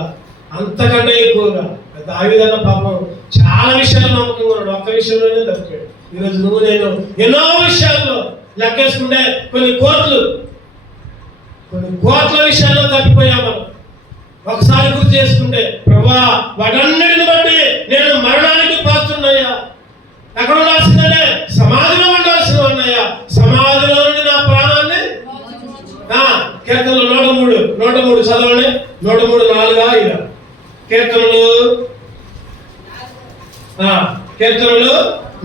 అంతకంటే ఎక్కువగా దావీదన్న పాపం చాలా విషయాలు నమ్మకంగా ఉన్నాడు, ఒక్క విషయంలోనే తప్పిపోయాడు. ఈరోజు నువ్వు నేను ఎన్నో విషయాల్లో లెక్కేసుకుంటే కొన్ని కోట్ల విషయాల్లో తప్పిపోయాము. ఒకసారి గుర్తు చేసుకుంటే, ప్రభువా వాటన్నిటిని బట్టి నేను మరణానికి పాత్రున్నయ్యా. ఎక్కడ ఉండాల్సిందంటే సమాధిలో ఉండాల్సిన ఉన్నాయా. సమాధిలో నుండి నా ప్రాణాన్ని కీర్తనలు 103 చదవండి. 103:4-5 కీర్తనలు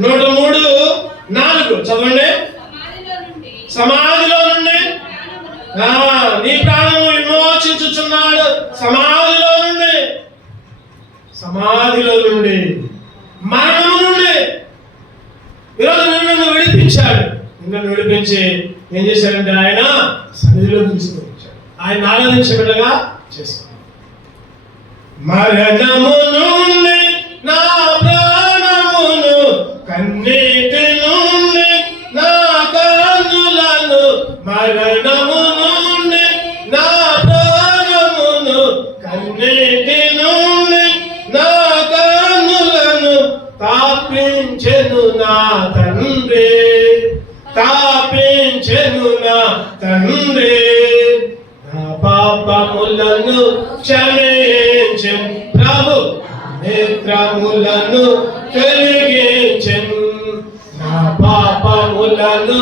103:4 చదవండి. సమాధిలో నుండి నీ ప్రాణము విమోచించుచున్నాడు. సమాధిలో నుండి మరణము నుండి ఈరోజు నిన్ను విడిపించాడు. నిన్ను విడిపించి ఏం చేశాడంటే ఆయన సన్నిధిలో తీసుకొచ్చాడు. ఆయన ఆరాధించే బిడ్డగా చేస్తాడు. మరణము నుండి నా ప్రాణమును, కన్నీటి నుండి నా కన్నులను, మరణము నుండి నా ప్రాణమును, కన్నీటి నుండి నా కన్నులను తాపించెను నా తండ్రి, నా పాపములను క్షమించెను ప్రభు, నేత్రములను కలిగించెను, నా పాపములను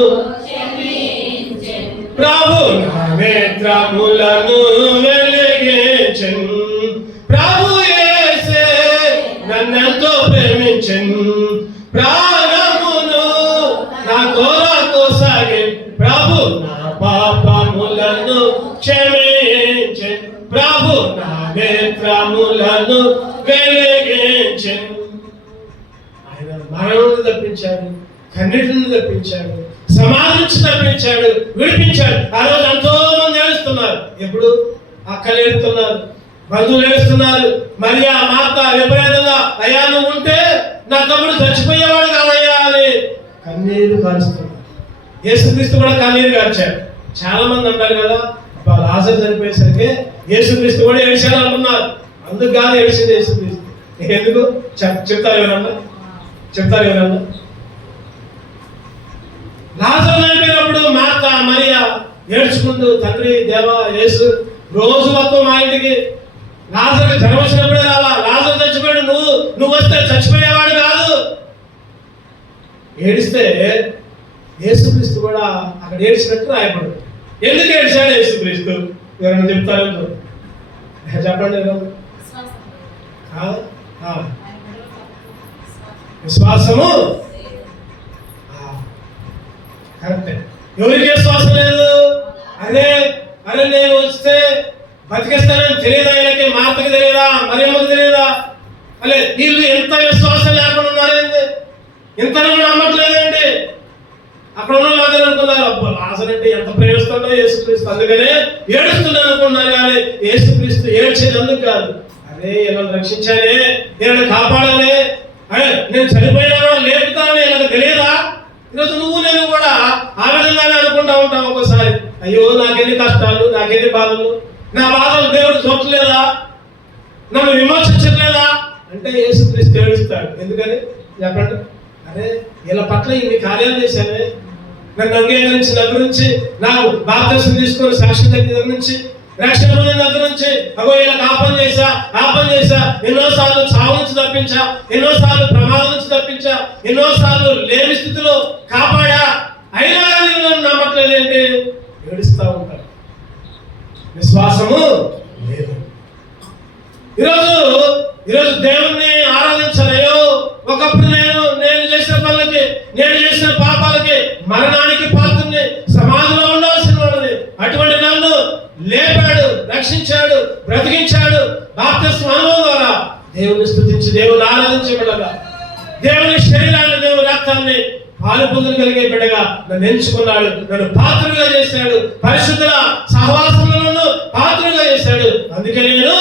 ప్రభు, నా నేత్రములను వెలిగించెను. ప్రభు యేసే నన్నెంతో ప్రేమించెను, ప్రాణమును నా కొరకు సాగెను. ప్రభు నా పాపములను క్షమించెను, ప్రభు నా నేత్రములను వెలిగించెను. ఆయన మరణాన్ని తప్పించాడు, కన్నిటిని తప్పించాడు, సమాధి నుంచి తప్పించాడు, విడిపించాడు. ఆ రోజు ఎంతో మంది ఏడుస్తున్నారు. ఎప్పుడు? అక్కలు ఏడుస్తున్నారు, బంధువులు ఏడుస్తున్నారు. మరి ఆ మాత విపరీతంగా, అయ్యా నువ్వు ఉంటే నా తమ్ముడు చచ్చిపోయేవాడు కాదయ్యా అని కన్నీరు కారుస్తున్నారు. యేసుక్రీస్తు కూడా కన్నీరు కార్చాడు. చాలా మంది అంటారు కదా, లాజరు చనిపోయేసరికి యేసుక్రీస్తు కూడా ఏడ్చాడు అంటున్నారు. అందుకు కాదు ఏడ్చింది యేసుక్రీస్తు. ఎందుకు? చెప్తారు ఎవరన్నా? చెప్తారు ఎవరన్నా? లాజరు చనిపోయినప్పుడు మార్త మరియా ఏడ్చుకుంటూ, తండ్రి దేవా యేసు రోజు వస్తూ మా ఇంటికి, లాజరుకి జ్వరం వచ్చినప్పుడే రావా, లాజరు చచ్చిపోయాడు, నువ్వు వస్తే చచ్చిపోయేవాడు కాదు. ఏడిస్తే యేసుక్రీస్తు కూడా అక్కడ ఏడ్చినట్టు రాయబడు. ఎందుకు ఏడ్చాడు యేసుక్రీస్తు? ఎవరైనా చెప్తారు? చెప్పండి. విశ్వాసము కరెక్టే. ఎవరికి విశ్వాసం లేదు? అరే నేను వస్తే బతికేస్తానని తెలియదా? వీళ్ళకి మార్తకి తెలియదా? మరియమ్మకి తెలియదా? అలే వీళ్ళు ఎంత విశ్వాసం లేకుండా ఉన్నారేంటి? ఇంత నమ్మట్లేదండి. అక్కడ ఉన్న వాళ్ళందరూ అనుకున్నారు, అబ్బా లాజరు అంటే ఎంత ప్రేమిస్తుండో యేసుక్రీస్తు, అందుకనే ఏడుస్తున్నాను అనుకున్నారు. కానీ యేసుక్రీస్తు ఏడ్చేది అందుకు కాదు. అరే ఇలా రక్షించానే, ఇలా కాపాడాలి, అరే నేను చనిపోయినానో లేపుతానని ఇలా తెలియదా? ఈరోజు నువ్వు నేను కూడా ఆ విధంగానే అనుకుంటా ఉంటాం ఒక్కోసారి. అయ్యో నాకెన్ని కష్టాలు, నాకెన్ని బాధలు, నా బాధలు దేవుడు చూడలేదా, నన్ను విమర్శించట్లేదా అంటే యేసుక్రీస్తు ఏడుస్తాడు. ఎందుకని చెప్పండి? అరే వీళ్ళ పట్ల ఇన్ని కార్యాలు చేశానే, నన్ను అంగీకరించి దగ్గర నుంచి, నాకు బాప్తిసం తీసుకొని సాక్షి దగ్గర నుంచి, రక్షణ పొందిన దగ్గర నుంచి, అగో ఇలా ఆ పని చేశా, ఎన్నోసార్లు చావు నుంచి తప్పించా, ఎన్నోసార్లు ప్రమాదం నుంచి తప్పించా, ఎన్నోసార్లు లేని స్థితిలో కాపాడా, అయినా నన్ను నమ్మట్లేదేంటి? ఏడుస్తా ఉంటారు. విశ్వాసము లేదు. ఈరోజు దేవుణ్ణి ఆరాధించలేయో. ఒకప్పుడు నేను చేసిన పనులకి, నేను చేసిన పాపాలకి మరణానికి పాత్రని, సమాధిలో ఉండాల్సిన వాడిని, అటువంటి నన్ను లేపాడు, రక్షించాడు, బ్రతికించాడు. బాప్తిస్మ అనుభవం ద్వారా దేవుని స్తుతించి, దేవుని ఆరాధించబడగా, దేవుని శరీరాన్ని, దేవుని రక్తాన్ని పాలు పొందగలిగే బిడ్డగా నన్ను ఎంచుకున్నాడు, నన్ను పాత్రగా చేశాడు, పరిశుద్ధుల సహవాసంలో పాత్రగా చేశాడు. అందుకే నేను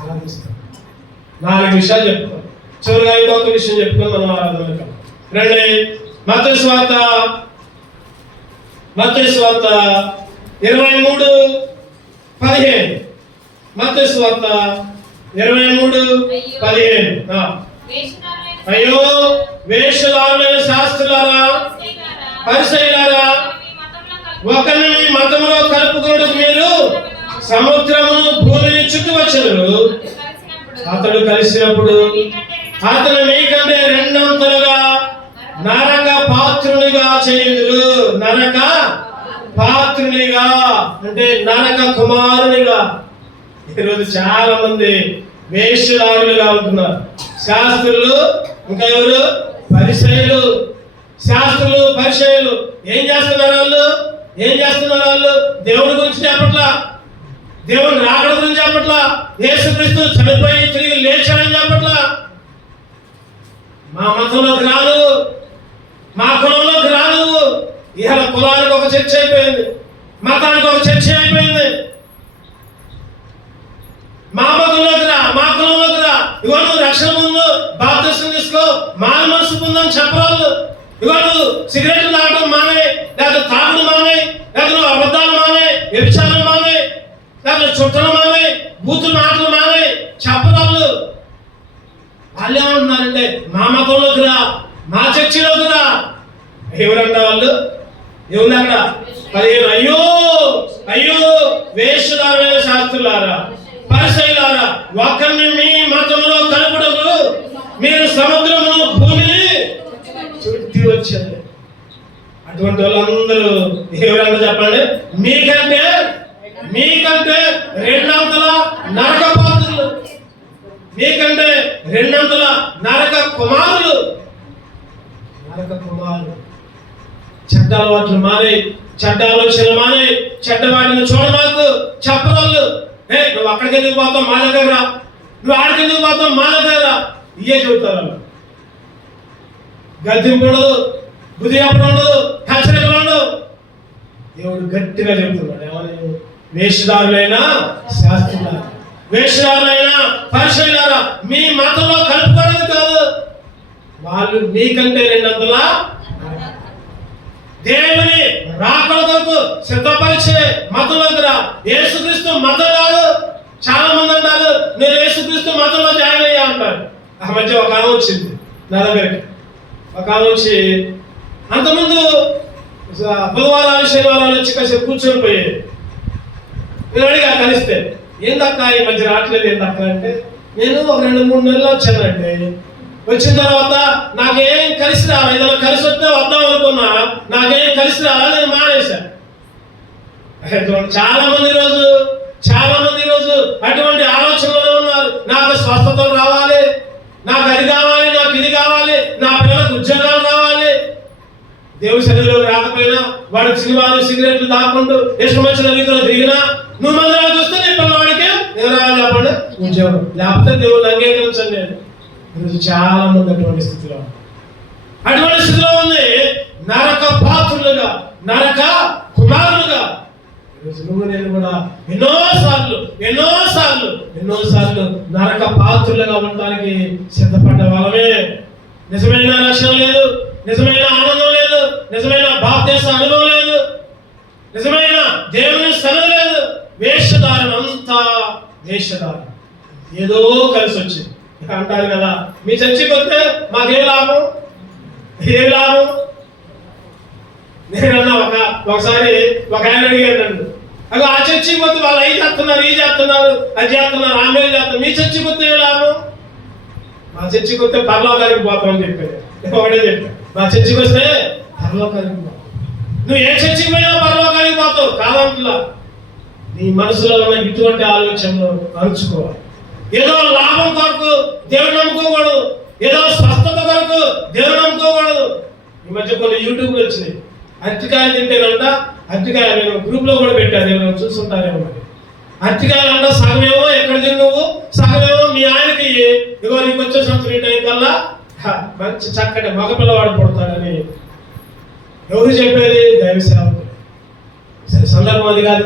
ఆరాధిస్తాను. 4 విషయాలు చెప్పుకోవాలి. చివరిగా ఇంకొక విషయం చెప్పుకొని మనం ఆరాధన రండి. మత్తయి సువార్త 23:15. మత్తయి సువార్త 23:15. అయ్యో వేషధారులైన శాస్త్రులారా, పరిసయ్యులారా, ఒకరిని మీ మతంలో కలుపుకొనుటకు మీరు సముద్రమును భూమిని చుట్టువచ్చెదరు. అతడు కలిసినప్పుడు అతను మీకంటే 2 అంతలుగా నరక పాత్రునిగా చేయుదురు. నరక పాత్రునిగా అంటే నరక కుమారునిగా. ఈరోజు చాలా మంది వేషధారులుగా ఉంటున్నారు. శాస్త్రులు, ఇంకా ఎవరు? పరిసయ్యులు. శాస్త్రులు, పరిసయ్యులు ఏం చేస్తున్నారు? వాళ్ళు దేవుని గురించి చెప్పట్లా, దేవుని రాకడ గురించి చెప్పట్లా, యేసుక్రీస్తు చనిపోయి తిరిగి లేచాడని చెప్పట్లా. మా మతంలోకి రాదు, మా కులంలోకి రాదు. ఇవాళ కులానికి ఒక చర్చ అయిపోయింది, మతానికి ఒక చర్చ అయిపోయింది. మా మతంలోకి రా, మా కులంలోకి రా. ఇగో నువ్వు రక్షణ ముందు బాప్తిసం తీసుకో, మారు మనసు పొందని చెప్పరాళ్ళు. ఇగో నువ్వు సిగరెట్లు తాగడం మానే, లేదా తాగుడు మానే, లేదా నువ్వు అబద్ధాలు మానే, వ్యభిచారం మానే, లేదా చుట్టలు మానే, బూతులు మాటలు మానే చెప్పరాళ్ళు. వాళ్ళు ఏమంటున్నారంటే మా మతంలోకి రా, మా చర్చిలోకి రా. ఎవరంట వాళ్ళు? ఏముంది అక్కడ? 15. అయ్యో వేషధారులైన శాస్త్రులారా, పరిసయ్యులారా, ఒకరిని మీ మతంలో కలుపుటకు మీరు సముద్రమును భూమిని చుట్టి వచ్చారు. అటువంటి వాళ్ళందరూ ఎవరంతా చెప్పండి? మీకంటే 2 అంతల నరక పాత్రులు, మీకంటే 2 అంతల నరక కుమారులు. చెడ్డ అలవాట్లు మానే, చెడ్డ ఆలోచనలు మానే, చెడ్డ వాటిని చూడమాకు చెప్పరాళ్ళు. నువ్వు అక్కడికి ఎందుకు పోతావు, మా దగ్గర రా, నువ్వు ఆడికి ఎందుకు పోతావు, మా దగ్గర రా. ఇవే చెబుతారు. గద్దింపు ఉండదు, బుద్ధి అప్పుడు ఉండదు, హెచ్చరికలు ఉండదు. దేవుడు గట్టిగా చెబుతున్నాడు. ఏమని? వేషధారులైన శాస్త్రులారా, వేషధారులైన పరిసయ్యులారా, మీ మతంలో కలుపుకోవడం కాదు, వాళ్ళు మీకంటే 2 అంతలా దేవుని రాకడ కొరకు సిద్ధపరిచే మతంలోకి రా. యేసుక్రీస్తు మతం కాదు. చాలా మంది అంటారు నేను యేసుక్రీస్తు మతంలో జాయిన్ అయ్యా అంటారు. ఆ మధ్య ఒక ఆమె వచ్చింది నా దగ్గరికి. ఒక ఆమె వచ్చి అంతకుముందు బుధవారాలు శనివారాలు వచ్చి కాసేపు కూర్చొని పోయేది. నేను అడిగా కలిస్తే, ఏందక్క ఈ మధ్య రావట్లేదు ఏందక్క అంటే, నేను ఒక 2-3 నెలలు వచ్చానండి. వచ్చిన తర్వాత నాకేం కలిసి రావాలి, ఏదైనా కలిసి వస్తే వద్దాం అనుకున్నా, నాకేం కలిసి రావాలి, నేను మానేశాను. చాలా మంది ఈరోజు అటువంటి ఆలోచనలో ఉన్నారు. నాకు స్వస్థతలు రావాలి, నాకు అది కావాలి, నాకు ఇది కావాలి, నా పిల్లలకు ఉద్యోగాలు కావాలి. దేవుడి సన్నిధిలోకి రాకపోయినా వాడికి సినిమాలు సిగరెట్లు దాక్కుంటూ ఇష్టం వచ్చిన రీతిలో తిరిగినా నువ్వు మందిరానికి వస్తే నీ పిల్లవాడికి ఏం రావాలి చెప్పండి, ఉద్యోగం. లేకపోతే దేవుళ్ళు అంగీకరించండి. నేను ఈరోజు చాలా మంది అటువంటి స్థితిలో ఉంది. నరక పాత్రులుగా, నరక కుమారులుగా ఈరోజు నువ్వు నేను కూడా ఎన్నోసార్లు నరక పాత్రులుగా ఉండడానికి సిద్ధపడ్డ వాళ్ళమే. నిజమైన రక్షణ లేదు, నిజమైన ఆనందం లేదు, నిజమైన బాప్తిస్మ అనుభవం లేదు, నిజమైన దేవుని సన్నిధి లేదు. వేషధారణ అంతా వేషధారణ. ఏదో కలిసి వచ్చింది అంటారు కదా, మీ చర్చికి వస్తే మాకేం లాభం, ఏం లాభం. నేనన్నా ఒకసారి ఒక ఆయన అడిగాడు నన్ను, అగో ఆ చర్చికి పోతే వాళ్ళు అవి చేస్తున్నారు, ఈ చేస్తున్నారు, అది చేస్తున్నారు, ఆమె చేస్తున్నారు, మీ చర్చికి వస్తే ఏం లాభం. మా చర్చికి వస్తే పరలోకానికి పోతామని చెప్పాడు. ఒకటే చెప్పాడు, మా చర్చికి వస్తే పరలోకానికి పోతాం. నువ్వు ఏ చర్చికి పోయినా పరలోకానికి పోతావు కాదంటున్నా. నీ మనసులో ఉన్న ఇటువంటి ఆలోచనలు అరుచుకోవాలి. ఏదో లాభం కొరకు దేవుడు నమ్ముకోకూడదు, ఏదో స్వస్థత కొరకు దేవుడు నమ్ముకోకూడదు. ఈ మధ్య కొన్ని యూట్యూబ్లు వచ్చినాయి, అరటికాయలు తింటేనంట, అరటికాయ నేను గ్రూప్ లో కూడా పెట్టాను, ఏమైనా చూస్తుంటారేమో. మరి అరటికాయలు అంట సగమేమో ఎక్కడ తిని నువ్వు, సగమేమో మీ ఆయనకి ఇగో నీకు వచ్చే సంవత్సరం ఈ టైం కల్లా మంచి చక్కటి మగ పిల్లవాడు పుడతాడని ఎవరు చెప్పేది? దైవ సేవకులు. సందర్భం అది కాదు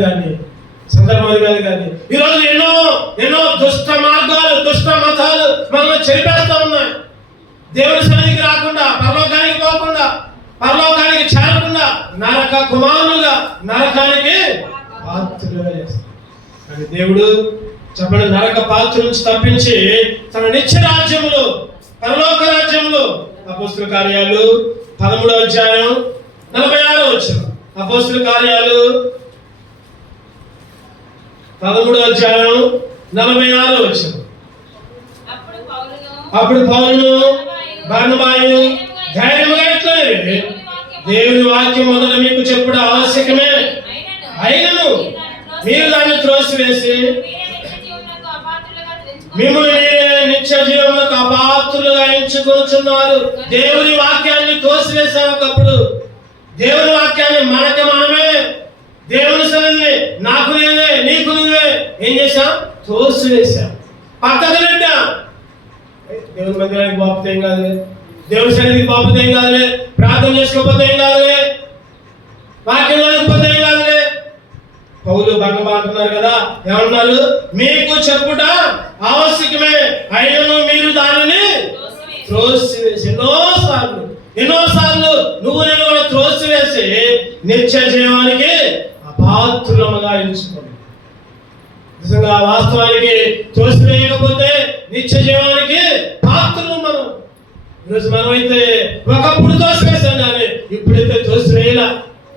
కానీ ఈరోజు ఎన్నో దుష్ట మార్గాలు, దుష్ట మతాలు మనల్ని చెరిపేస్తా ఉన్నాయి. దేవుని సన్నిధికి రాకుండా, పరలోకానికి పోకుండా, పరలోకానికి చేరకుండా నరక కుమారులుగా, నరకానికి పాత్రులుగా చేస్తారు. కానీ దేవుడు చెప్పండి, నరక పాత్ర నుంచి తప్పించి తన నిత్య రాజ్యములో, పరలోక రాజ్యంలో అపోస్తుల కార్యాలు 13వ అధ్యాయం 46వ వచనం. అపోస్తుల కార్యాలు 13వ అధ్యాయం 46వ వచనం. అప్పుడు పౌలును బర్నబాయు ధైర్యముగా ఇట్లనేవి, దేవుని వాక్యం మొదట మీకు చెప్పుడు ఆవశ్యకమే, అయినను మీరు దాన్ని త్రోసివేసి మిమ్మల్ని నిత్య జీవములకు అపాత్రులుగా ఎంచుకొనుచున్నారు. దేవుని వాక్యాన్ని తోసివేసాం. ఒకప్పుడు దేవుని వాక్యాన్ని మనమే, దేవుని సన్నిధిని నాకు నేనే, నీకు నువ్వే ఏం చేశాం? తోసివేశాం, పక్కకు పెట్టాం. దేవుని మందిరానికి బాపుతే ఏం కాదులే, దేవుని సన్నిధికి బాపుతే ఏం కాదులే, ప్రార్థన చేసుకోకపోతే ఏం కాదులే, వాక్యం లేకపోతే ఏం కాదులే. పౌలు భంగమా అంటున్నారు కదా, ఏమన్నారు? మీకు చెప్పుట ఆవశ్యకమే, అయినను మీరు దానిని త్రోసివేసి. ఎన్నోసార్లు నువ్వు నేను కూడా త్రోసివేసి నిత్య జీవానికి అపాత్రులముగా ఎంచుకోండి. నిజంగా వాస్తవానికి త్రోసివేయకపోతే నిత్య జీవానికి పాత్రులు మనం. ఈరోజు మనమైతే ఒకప్పుడు తోసివేశాం, కానీ ఇప్పుడైతే తోసివేయాల.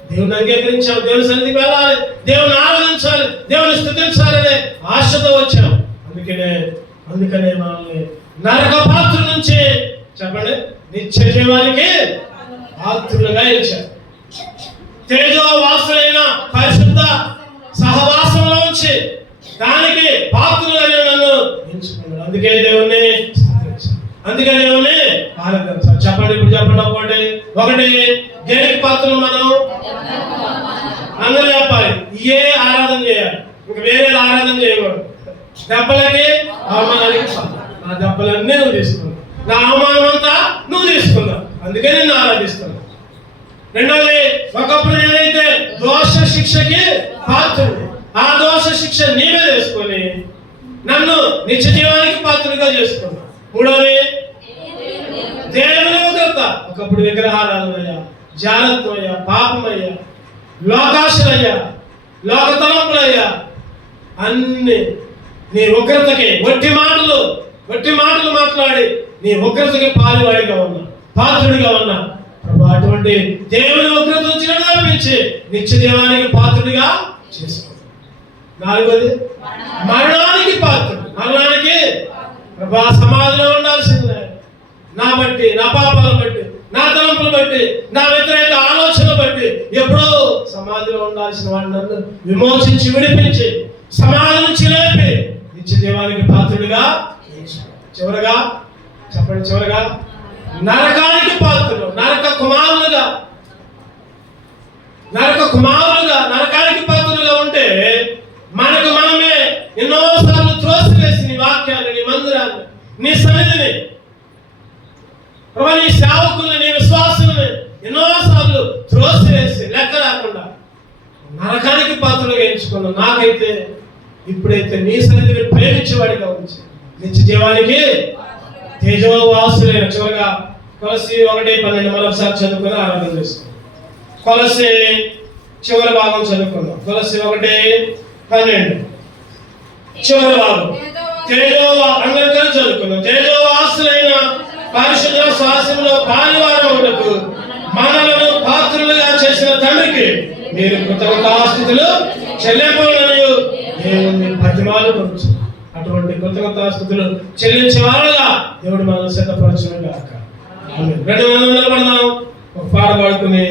దేవుని అంగీకరించాం, దేవుని సన్నిధికి వెళ్ళాలి, దేవుని ఆరాధించాలి, దేవుని స్తుతించాలనే ఆశతో వచ్చాం. అందుకనే మనల్ని నరక పాత్ర నుంచి చెప్పండి నిత్య జీవానికి పాత్రులుగా ఇచ్చారు. తేజో వాసులైన పరిశుద్ధ సహవాసంలో ఉంచి దానికి పాత్రులుగా నన్ను ఎంచుకున్నాడు. అందుకే దేవుణ్ణి ఆరాధించాలి. చెప్పండి, ఇప్పుడు చెప్పండి. ఒకటి దేనికి పాత్రలు మనం అందరూ చెప్పాలి. ఏ ఆరాధన చేయాలి, ఇంక వేరే ఆరాధన చేయకూడదు. దెబ్బలకి అవమానానికి నా దెబ్బలన్నీ నువ్వు తీసుకున్నావు, నా అవమానం అంతా నువ్వు తీసుకున్నావు, అందుకే నేను ఆరాధిస్తున్నాను. రెండవది, ఒకప్పుడు నేనైతే దోష శిక్షకి పాత్రుడు, ఆ దోష శిక్ష నీవే చేసుకొని నన్ను నిత్య జీవానికి పాత్రుడిగా చేసుకున్నా. మూడవది, దేవుని ఉగ్రత. ఒకప్పుడు విగ్రహారాధనయ్యా, జారత్వయ్యా, పాపమయ్యా, లోకాశలయ్యా, లోక తలంపులయ్యా, అన్ని నీ ఉగ్రతకి, ఒట్టి మాటలు, వట్టి మాటలు మాట్లాడి నీ ఉగ్రతకి పాత్రుడిగా ఉన్నా ప్రభు అటువంటి దేవుని ఉగ్రత వచ్చినట్టు తప్పించి నిత్య దేవానికి పాత్రుడిగా చేసుకో. 4వది మరణానికి పాత్రుడు. మరణానికి ప్రభు సమాధిలో ఉండాల్సిందే. నా బట్టి, నా పాపాలు బట్టి, నా తలంపులు బట్టి, నా వ్యతిరేక ఆలోచన బట్టి ఎప్పుడో సమాధిలో ఉండాల్సిన వాడిని నన్ను విమోచించి విడిపించి సమాధి నుంచి లేపి నిత్య దేవానికి పాత్రుడిగా. చివరగా చెప్పండి, చివరగా నరకానికి పాత్రులు, నరక కుమారులుగా నరకానికి పాత్రులుగా ఉంటే మనకు మనమే ఎన్నోసార్లు త్రోసివేసి నీ వాక్యాన్ని, నీ మందిరాన్ని, నీ సన్నిధిని, నీ సేవకుల్ని, నీ విశ్వాసుల్ని ఎన్నోసార్లు త్రోసివేసి లెక్క లేకుండా నరకానికి పాత్రలుగా ఎంచుకున్నాం. నాకైతే ఇప్పుడైతే నీ సన్నిధిని ప్రేమించేవాడిగా ఉంచి నిత్య జీవానికి తేజోవాసులైన. చివరిగా కొలసి 1:12 మరొకసారి చదువుకుని ఆరాధన చేస్తాం. కొలసి చివరి భాగం చదువుకుందాం. కొలసి 1:12 చివరి భాగం. అందరికీ చదువుకుందాం. తేజోవాసులైన పరిశుద్ధ శ్వాసంలో పాలివారములకు మనలను పాత్రులుగా చేసిన తండ్రికి మీరు కృతజ్ఞతాస్తుతులు చెల్లింపవలెను దేవుని బతిమాలు కొనుచు. అటువంటి కృతజ్ఞతాస్తుతులు చెల్లించే వారుగా దేవుడు మనల్ని సిద్ధపరచును గాక. ఆమేన్. 2 నిలబడదాం, ఒక పాట పాడుకుని